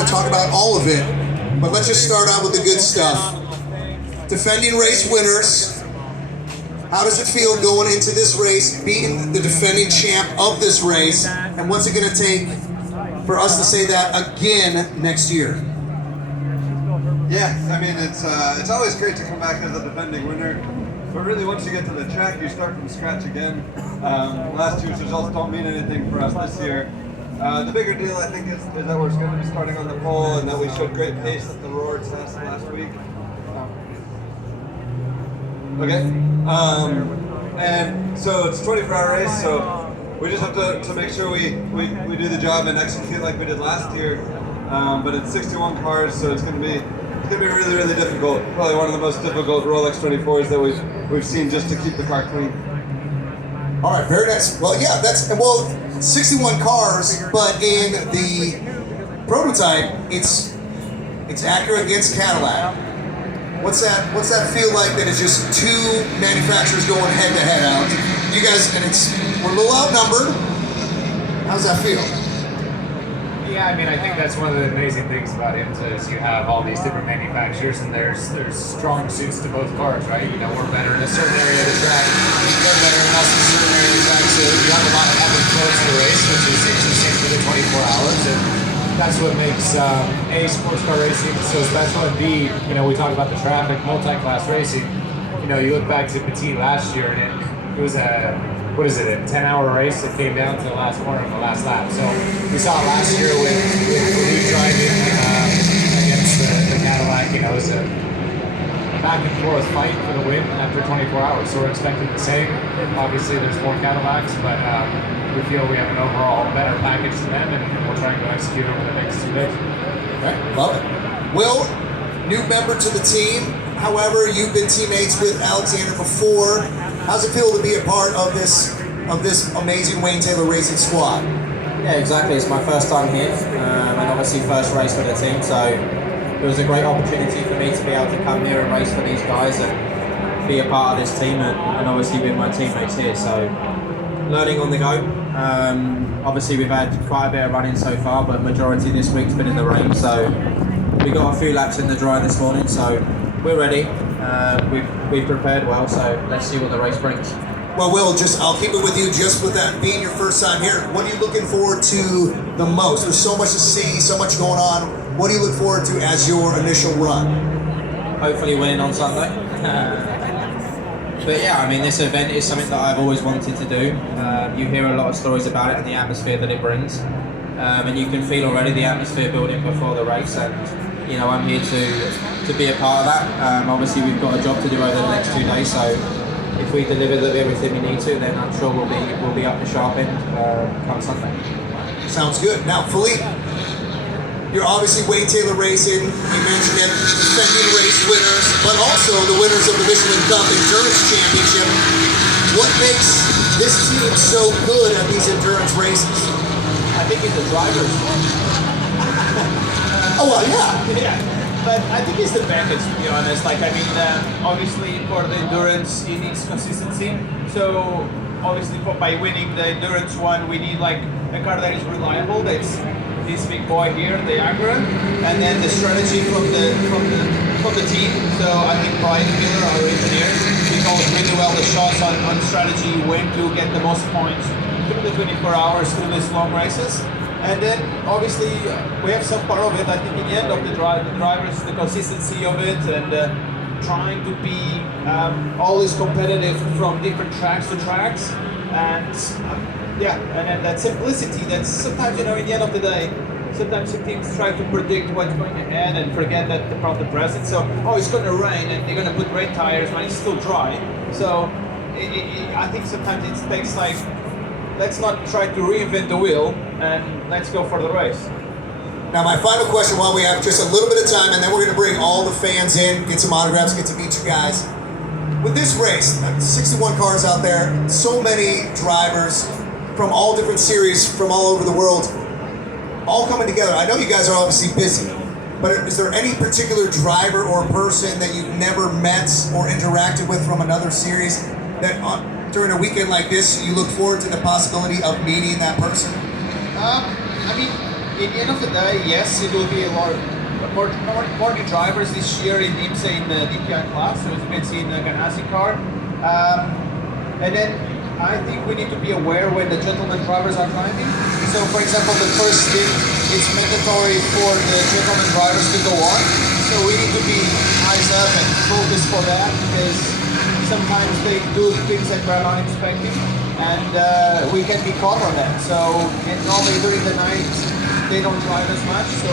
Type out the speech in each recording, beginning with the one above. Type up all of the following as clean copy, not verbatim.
to talk about all of it, but let's just start out with the good stuff. Defending race winners. How does it feel going into this race, beating the defending champ of this race, and what's it going to take for us to say that again next year? Yeah, I mean, it's always great to come back as a defending winner, but really once you get to the track, you start from scratch again. Last year's results don't mean anything for us this year. The bigger deal, I think, is that we're going to be starting on the pole and that we showed great pace at the Rolex test last week. Okay, and so it's a 24-hour race, so we just have to make sure we do the job and execute like we did last year. But it's 61 cars, so it's going to be really, really difficult. Probably one of the most difficult Rolex 24s that we've seen just to keep the car clean. All right, very nice. Well, yeah, 61 cars, but in the prototype, it's Acura against Cadillac. What's that feel like? That it's just two manufacturers going head to head out. You guys, and we're a little outnumbered. How's that feel? Yeah, I mean, I think that's one of the amazing things about IMSA is you have all these different manufacturers, and there's strong suits to both cars, right? You know, we're better in a certain area of the track, they're better than us in a certain area of the track, so you have a lot of ebb and flow to the race, which is interesting for the 24 hours, and that's what makes A, sports car racing so special, and B, you know, we talk about the traffic, multi-class racing. You know, you look back to Petit last year, and it was a 10-hour race that came down to the last corner of the last lap. So we saw it last year with Filipe driving against the Cadillac. You know, it was a back and forth fight for the win after 24 hours. So we're expecting the same. Obviously, there's more Cadillacs, but we feel we have an overall better package to them, and we'll try and go execute over the next 2 days. All right, love it. Will, new member to the team. However, you've been teammates with Alexander before. How's it feel to be a part of this amazing Wayne Taylor Racing squad? Yeah, exactly. It's my first time here, and obviously first race for the team. So it was a great opportunity for me to be able to come here and race for these guys and be a part of this team, and obviously with my teammates here. So learning on the go. Obviously we've had quite a bit of running so far, but majority this week's been in the rain. So we got a few laps in the dry this morning. So we're ready. We've prepared well, so let's see what the race brings. Well, Will, I'll keep it with you, just with that being your first time here. What are you looking forward to the most? There's so much to see, so much going on. What do you look forward to as your initial run? Hopefully winning on Sunday. But yeah, I mean, this event is something that I've always wanted to do. You hear a lot of stories about it and the atmosphere that it brings. And you can feel already the atmosphere building before the race, and you know, I'm here to be a part of that. Obviously we've got a job to do over the next 2 days, so if we deliver everything we need to, then I'm sure we'll be up the sharp end come Sunday. Sounds good. Now, Filipe, you're obviously Wayne Taylor Racing. You mentioned it, defending race winners, but also the winners of the Michelin Cup Endurance Championship. What makes this team so good at these endurance races? I think it's the drivers. Oh, well, yeah. Yeah. But I think it's the package, to be honest. Like, I mean, obviously for the endurance, it needs consistency. So, obviously, by winning the endurance one, we need like a car that is reliable. That's this big boy here, the Acura, and then the strategy from the team. So, I think Brian Miller, our engineer, he knows really well the shots on strategy, when to get the most points through the 24 hours through these long races. And then, obviously, we have some part of it, I think, in the end of the drivers, the consistency of it, and trying to be always competitive from different tracks to tracks. And yeah, and then that simplicity, that's sometimes, you know, in the end of the day, sometimes teams try to predict what's going ahead and forget that from the present. So, oh, it's going to rain, and they're going to put rain tires when it's still dry. So, I think sometimes it takes like, let's not try to reinvent the wheel, and let's go for the race. Now, my final question, while we have just a little bit of time, and then we're going to bring all the fans in, get some autographs, get to meet you guys. With this race, 61 cars out there, so many drivers from all different series from all over the world, all coming together. I know you guys are obviously busy, but is there any particular driver or person that you've never met or interacted with from another series that during a weekend like this, you look forward to the possibility of meeting that person? I mean, in the end of the day, yes, it will be a lot more new drivers this year in IMSA in the DPI class, so you can see in the Ganassi car. And then I think we need to be aware when the gentleman drivers are driving. So for example, the first stint, it's mandatory for the gentleman drivers to go on. So we need to be eyes up and focus for that, because sometimes they do things that we're not expecting, and we can be caught on that. So, and normally during the night, they don't drive as much, so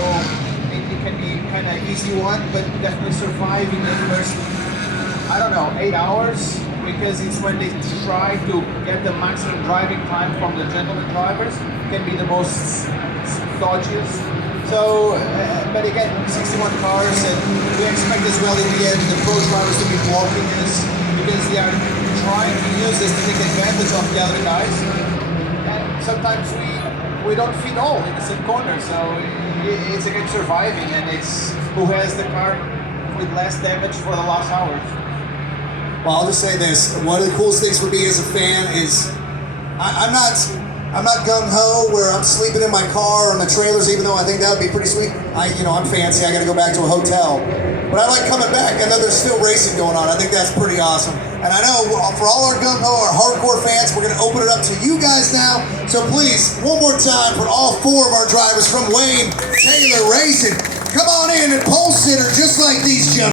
it can be kind of easy one, but definitely survive in the first, I don't know, 8 hours, because it's when they try to get the maximum driving time from the gentleman drivers, can be the most dodgiest. So, but again, 61 cars, and we expect as well in the end the pro drivers to be blocking us, because they are trying to use this to take advantage of the other guys. And sometimes we don't fit all in the same corner, so it's again surviving, and it's who has the car with less damage for the last hours. Well, I'll just say this. One of the coolest things for me as a fan is I'm not gung-ho where I'm sleeping in my car or in the trailers, even though I think that would be pretty sweet. I'm fancy. I got to go back to a hotel. But I like coming back. I know there's still racing going on. I think that's pretty awesome. And I know for all our gung-ho, our hardcore fans, we're going to open it up to you guys now. So please, one more time for all 4 of our drivers from Wayne Taylor Racing. Come on in and pole sitter just like these gentlemen.